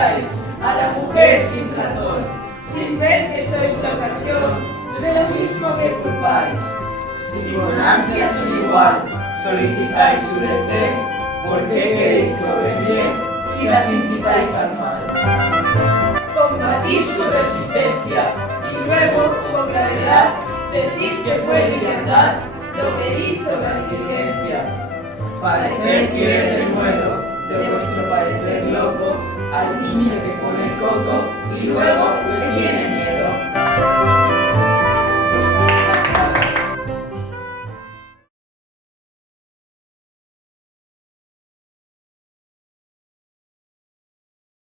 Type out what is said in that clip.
acusáis a la mujer sin razón, sin ver que sois la ocasión de lo mismo que culpáis. Si con ansia sin igual solicitáis su desdén, ¿por qué queréis que obren bien si las incitáis al mal? Combatís su resistencia y luego, con gravedad, decís que fue liviandad lo que hizo la diligencia. Parecer quiere de nuevo, de vuestro parecer loco, al niño que pone el coco y luego le tiene miedo.